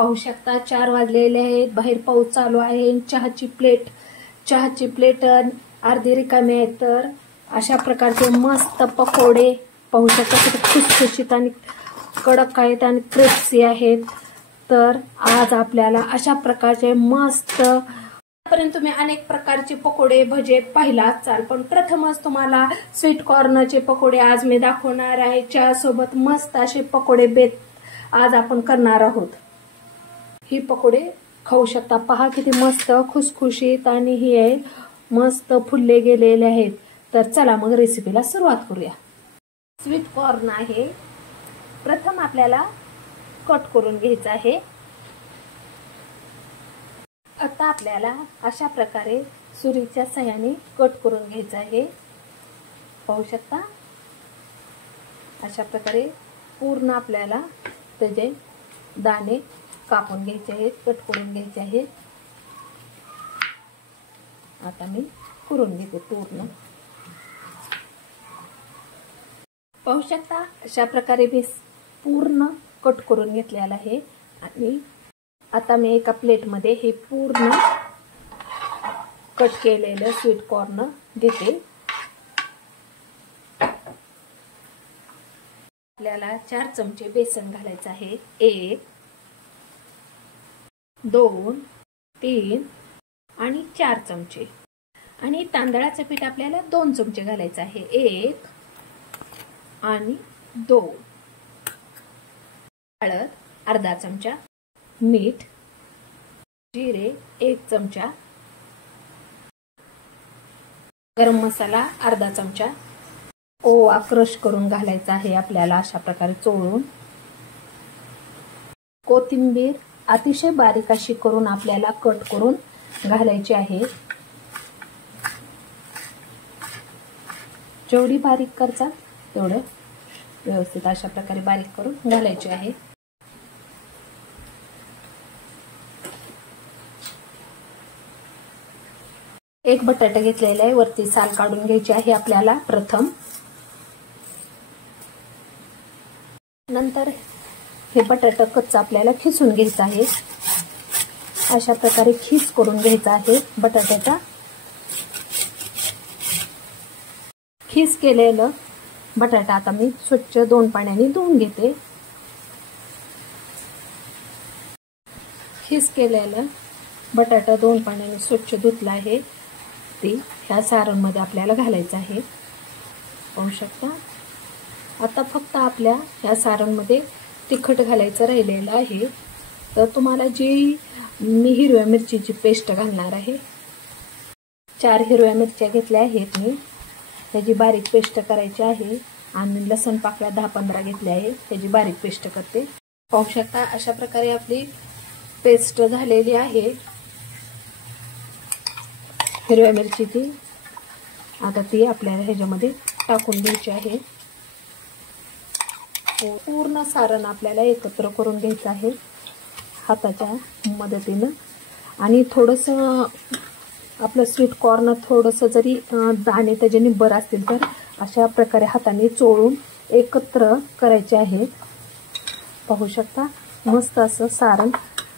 पाहू शकता 4 वाजलेले आहेत, बाहेर पाऊस चालू आहे. चहाची प्लेट अर्धी रिकामी आहे. तर अशा प्रकारचे मस्त पकोडे पाहू शकता, किती खुसखुशीत आणि कडक आहेत आणि क्रिस्पी आहेत. तर आज आपल्याला अशा प्रकारचे मस्त, आतापर्यंत तुम्ही अनेक प्रकारचे पकोडे भजे पाहिला असाल, पण प्रथमच तुम्हाला स्वीट कॉर्नचे पकोडे आज मी दाखवणार आहे. चहासोबत मस्त असे पकोडे बेत आज आपण करणार आहोत. ही पकोडे खाऊ शकता. पहा किती मस्त खुसखुशीत आणि हे आहे, मस्त फुलले गेलेले आहेत. तर चला मग रेसिपीला सुरुवात करूया. स्वीट कॉर्न आहे. प्रथम आपल्याला कट करून घ्यायचं आहे. आता आपल्याला अशा प्रकारे सुरीच्या सहाय्याने कट करून घ्यायचं आहे. पाहू शकता अशा प्रकारे पूर्ण आपल्याला त्याचे दाणे कापून घ्यायचे आहेत, कट करून घ्यायचे आहेत. आता मी करून घेते पूर्ण. पाहू शकता अशा प्रकारे मी पूर्ण कट करून घेतलेला आहे. आणि आता मी एका प्लेटमध्ये हे पूर्ण कट केलेलं स्वीट कॉर्न घेते. आपल्याला 4 चमचे बेसन घालायचं आहे. 1 2 3 आणि 4 चमचे. आणि तांदळाचं पीठ आपल्याला 2 चमचे घालायचं आहे. 1 आणि 2. हळद अर्धा चमचा, मीठ, जिरे 1 चमचा, गरम मसाला अर्धा चमचा, ओवा क्रश करून घालायचा आहे आपल्याला अशा प्रकारे चोळून. कोथिंबीर अतिशय बारीक अशी करून आपल्याला कट करून घालायची आहे. जेवढी बारीक करता तेवढं व्यवस्थित अशा प्रकारे बारीक करून घालायची आहे. एक बटाटा घेतलेला आहे, वरती साल काढून घ्यायची आहे आपल्याला प्रथम. नंतर हे बटाटा कच्चा आपल्याला खिसून घ्यायचा आहे. अशा प्रकारे खीस करून घ्यायचा आहे बटाट्याचा. खीस केलेलं बटाटा आता मी स्वच्छ 2 पाण्याने धुवून घेते. खीस केलेलं बटाटा 2 पाण्याने स्वच्छ धुतला आहे. ते ह्या सारणमध्ये आपल्याला घालायचं आहे. पाहू शकता. आता फक्त आपल्या ह्या सारणमध्ये तिखट घालायचं राहिलेलं आहे. तर तुम्हाला जी मी हिरव्या मिरचीची पेस्ट घालणार आहे. 4 हिरव्या मिरच्या घेतल्या आहेत मी, त्याची बारीक पेस्ट करायची आहे. आणि लसूण पाकळ्या 10-15 घेतल्या आहे, त्याची बारीक पेस्ट करते. पाहू शकता अशा प्रकारे आपली पेस्ट झालेली आहे हिरव्या मिरचीची. आता ती आपल्याला ह्याच्यामध्ये टाकून द्यायची आहे. पूर्ण सारण आपल्याला एकत्र करून घ्यायचं आहे हाताच्या मदतीनं. आणि थोडंसं आपलं स्वीट कॉर्न थोडंसं जरी दाणे त्याचे निब्बर असतील तर अशा प्रकारे हाताने चोळून एकत्र करायचे आहे. पाहू शकता मस्त असं सारण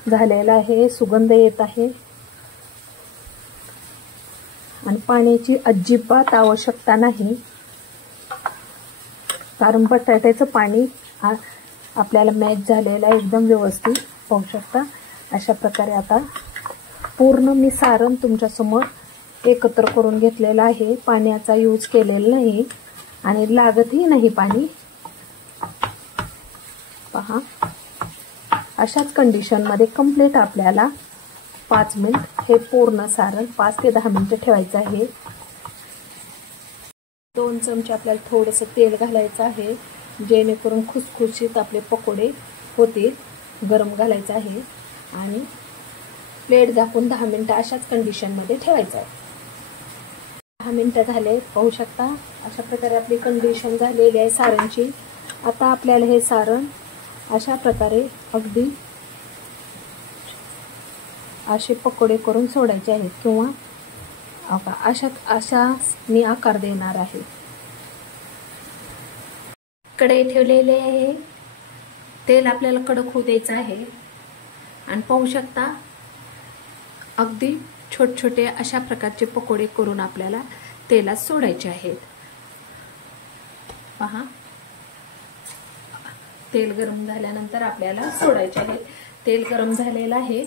झालेलं आहे. सुगंध येत आहे. आणि पाण्याची अजिबात आवश्यकता नाही, कारण बटाट्याचं पाणी आपल्याला मॅच झालेलं आहे एकदम व्यवस्थित. पाहू शकता अशा प्रकारे आता पूर्ण मी सारण तुमच्यासमोर एकत्र करून घेतलेलं आहे. पाण्याचा यूज केलेला नाही आणि लागतही नाही पाणी. पहा अशाच कंडिशनमध्ये कंप्लीट आपल्याला 5 मिनिट हे पूर्ण सारण 5 ते 10 मिनिटं ठेवायचं आहे. 2 चमचे आपल्याला थोडंसं तेल घालायचं आहे, जेणेकरून खुसखुशीत आपले पकोडे होतील. गरम घालायचं आहे आणि प्लेट झाकून 10 मिनिटं अशाच कंडिशनमध्ये ठेवायचं आहे. 10 मिनिटं झाले. पाहू शकता अशा प्रकारे आपली कंडिशन झालेली आहे सारणची. आता आपल्याला हे सारण अशा प्रकारे अगदी असे पकोडे करून सोडायचे आहेत, किंवा अशा मी आकार देणार आहे. कढई ठेवलेले आहे. तेल आपल्याला कडक होऊ द्यायचं आहे. आणि पाहू शकता अगदी छोटे अशा प्रकारचे पकोडे करून आपल्याला तेलात सोडायचे आहेत। पहा, तेल गरम झाल्यानंतर आपल्याला सोडायचे आहे। तेल गरम झालेलं आहे।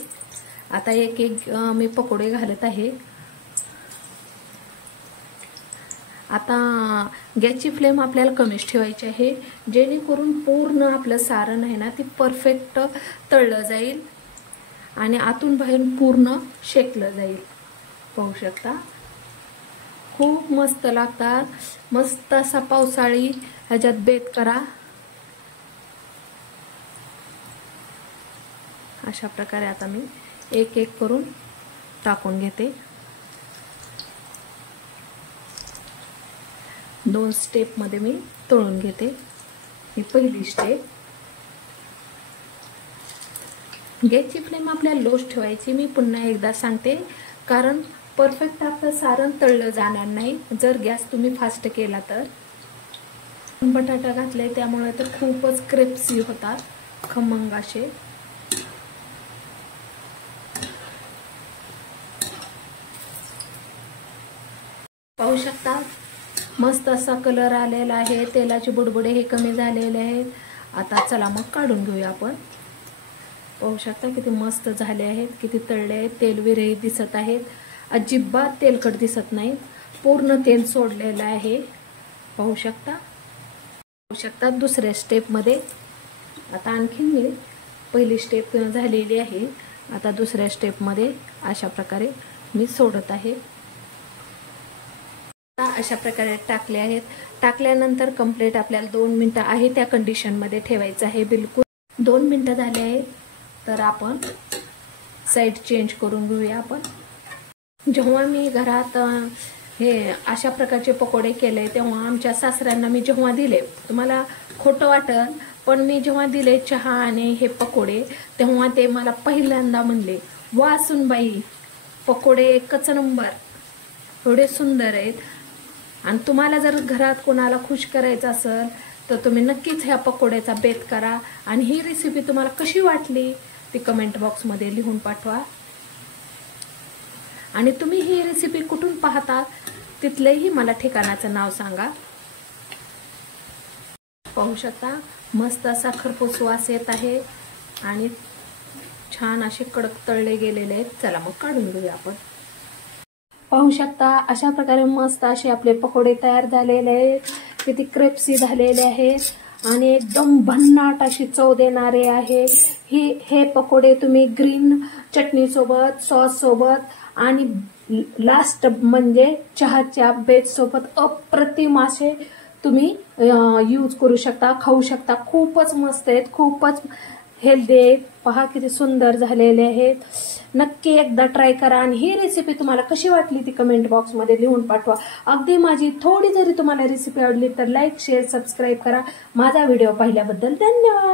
आता एक एक मी पकोडे घालत आहे। आता गॅसची फ्लेम आपल्याला कमीच ठेवायची आहे, जेणेकरून पूर्ण आपलं सारण आहे ना ते परफेक्ट तळलं जाईल आणि आतून बाहेरून पूर्ण शेकलं जाईल। पाहू शकता खूप मस्त लागतात। मस्त असा पावसाळी ह्याच्यात बेत करा। अशा प्रकारे आता मी एक एक करून टाकून घेते। 2 स्टेप मध्ये मी तळून घेते। ही पहिली स्टेप। गॅसची फ्लेम आपल्याला लोच ठेवायची, मी पुन्हा एकदा सांगते, कारण परफेक्ट आपलं सारण तळलं जाणार नाही जर गॅस तुम्ही फास्ट केला तर। बटाटा घातले त्यामुळे तर खूपच क्रिस्पी होतात, खमंग असे। पाहू शकता मस्त असा कलर आलेला आहे। तेलाचे बुडबुडे हे कमी झालेले आहेत। आता चला मग काढून घेऊया आपण। पाहू शकता किती मस्त झाले आहेत, किती तळले आहेत, तेल विरहित दिसत आहेत, अजिबात तेलकट दिसत नाही, पूर्ण तेल सोडलेलं आहे। पाहू शकता दुसऱ्या स्टेप मध्ये आता आणखीन मी पहिली स्टेप झालेली आहे। आता दुसऱ्या स्टेप मध्ये अशा प्रकारे मी सोडत आहे। अशा प्रकारे टाकले आहेत। टाकल्यानंतर कंप्लीट आपल्याला 2 मिनिटं आहे त्या कंडिशन मध्ये ठेवायचं आहे। बिलकुल 2 मिनिटं झाले आहेत तर आपण साइड चेंज करून घेऊया आपण। जेव्हा मी घरात हे अशा प्रकारचे पकोडे केले तेव्हा आमच्या सासऱ्यांना मी जेव्हा दिले, तुम्हाला खोटं वाटेल पण मी जेव्हा दिले चहा आणि हे पकोडे तेव्हा ते मला पहिल्यांदा म्हणले, वा सुनबाई पकोडे एकच नंबर, एवढे सुंदर आहेत। आणि तुम्हाला जर घरात कोणाला खुश करायचं असेल तर तुम्ही नक्कीच ह्या पकोड्याचा बेत करा। आणि ही रेसिपी तुम्हाला कशी वाटली ती कमेंट बॉक्स मध्ये लिहून पाठवा। आणि तुम्ही ही रेसिपी कुठून पाहता तिथलेही मला ठिकाणाचं नाव सांगा। पाहू शकता मस्त असा खरपूस वास येत आहे आणि छान असे कडक तळले गेलेले आहेत। चला मग काढून घेऊया आपण। पाहू शकता अशा प्रकारे मस्त असे आपले पकोडे तयार झालेले आहेत, किती क्रिस्पी झालेले आहेत आणि एकदम भन्नाट अशी चव देणारे आहे। हे पकोडे तुम्ही ग्रीन चटणी सोबत, सॉस सोबत आणि लास्ट म्हणजे चहाच्या बेत सोबत अप्रतिम असे तुम्ही यूज करू शकता, खाऊ शकता। खूपच मस्त आहेत, खूपच हेल्दी आहेत। पहा किती सुंदर झालेले आहेत। नक्की एकदा ट्राय करा आणि ही रेसिपी तुम्हाला कशी वाटली ती कमेंट बॉक्स मध्ये लिहून पाठवा। अगदी माझी थोडी जरी तुम्हाला रेसिपी आवडली तर लाईक, शेअर, सबस्क्राईब करा। माझा व्हिडिओ पाहिल्याबद्दल धन्यवाद।